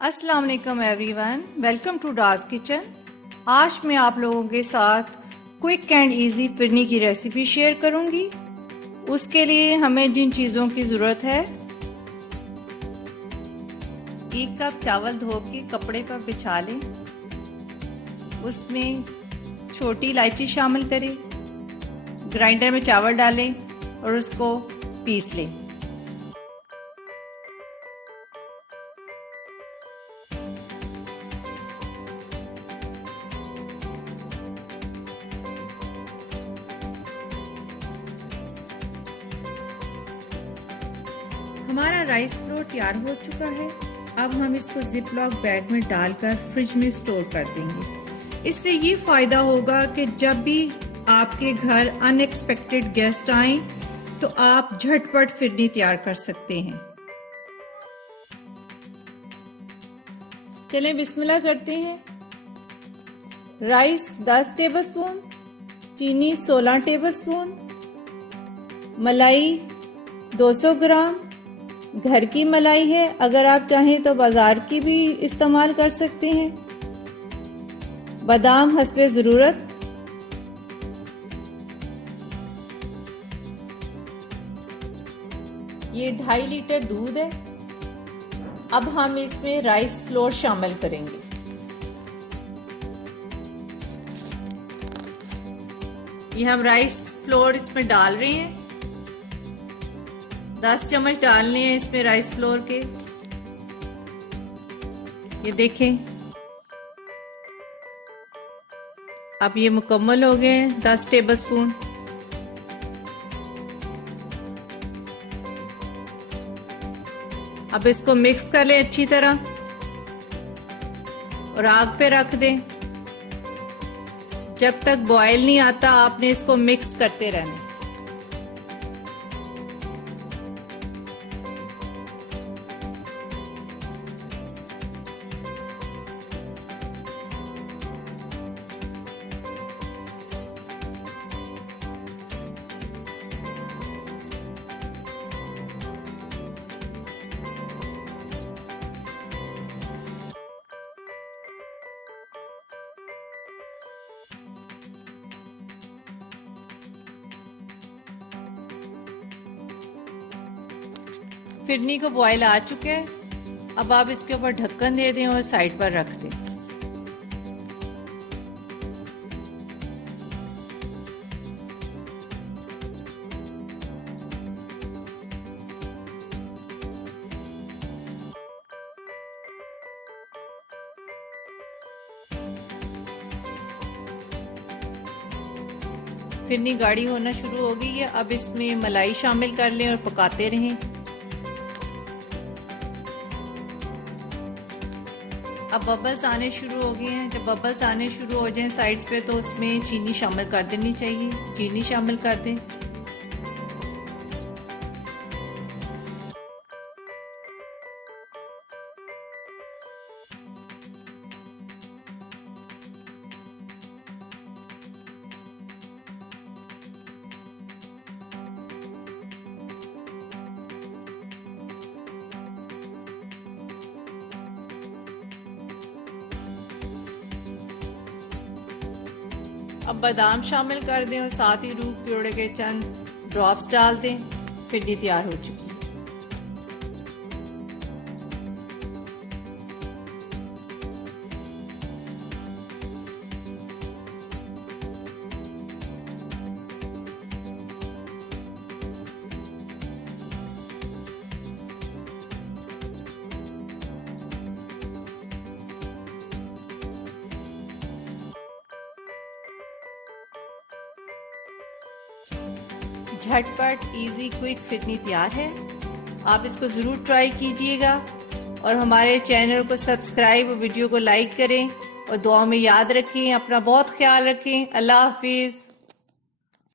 अस्सलाम वालेकुम everyone, welcome to डार्स kitchen. आज मैं आप लोगों के साथ क्विक एंड इजी फिरनी की रेसिपी शेयर करूंगी। उसके लिए हमें जिन चीज़ों की ज़रूरत है, 1 कप चावल धो के कपड़े पर बिछा लें। उसमें छोटी इलायची शामिल करें, ग्राइंडर में चावल डालें और उसको पीस लें। हमारा राइस फ्लोर तैयार हो चुका है। अब हम इसको जिप लॉक बैग में डालकर फ्रिज में स्टोर कर देंगे। इससे ये फ़ायदा होगा कि जब भी आपके घर अनएक्सपेक्टेड गेस्ट आए तो आप झटपट फिरनी तैयार कर सकते हैं। चलें बिस्मिल्लाह करते हैं। राइस 10 टेबलस्पून, चीनी 16 टेबलस्पून, मलाई 200 ग्राम, घर की मलाई है, अगर आप चाहें तो बाजार की भी इस्तेमाल कर सकते हैं। बादाम हस्बे ज़रूरत, ये 2.5 लीटर दूध है। अब हम इसमें राइस फ्लोर शामिल करेंगे। ये हम राइस फ्लोर इसमें डाल रहे हैं। 10 चम्मच डालने हैं इसमें राइस फ्लोर के। ये देखें, अब ये मुकम्मल हो गए हैं 10 टेबलस्पून। अब इसको मिक्स कर लें अच्छी तरह और आग पे रख दें। जब तक बॉयल नहीं आता आपने इसको मिक्स करते रहना है। फिरनी को बॉयल आ चुके हैं। अब आप इसके ऊपर ढक्कन दे दें और साइड पर रख दें। फिरनी गाढ़ी होना शुरू हो गई है। अब इसमें मलाई शामिल कर लें और पकाते रहें। अब बबल्स आने शुरू हो गए हैं। जब बबल्स आने शुरू हो जाएं साइड्स पे तो उसमें चीनी शामिल कर देनी चाहिए। चीनी शामिल कर दें। अब बादाम शामिल कर दें और साथ ही रूह जोड़े के चंद ड्रॉप्स डाल दें। फिरनी तैयार हो चुकी है। झटपट इजी क्विक फिरनी तैयार है। आप इसको ज़रूर ट्राई कीजिएगा और हमारे चैनल को सब्सक्राइब और वीडियो को लाइक करें और दुआ में याद रखें। अपना बहुत ख्याल रखें। अल्लाह हाफिज़।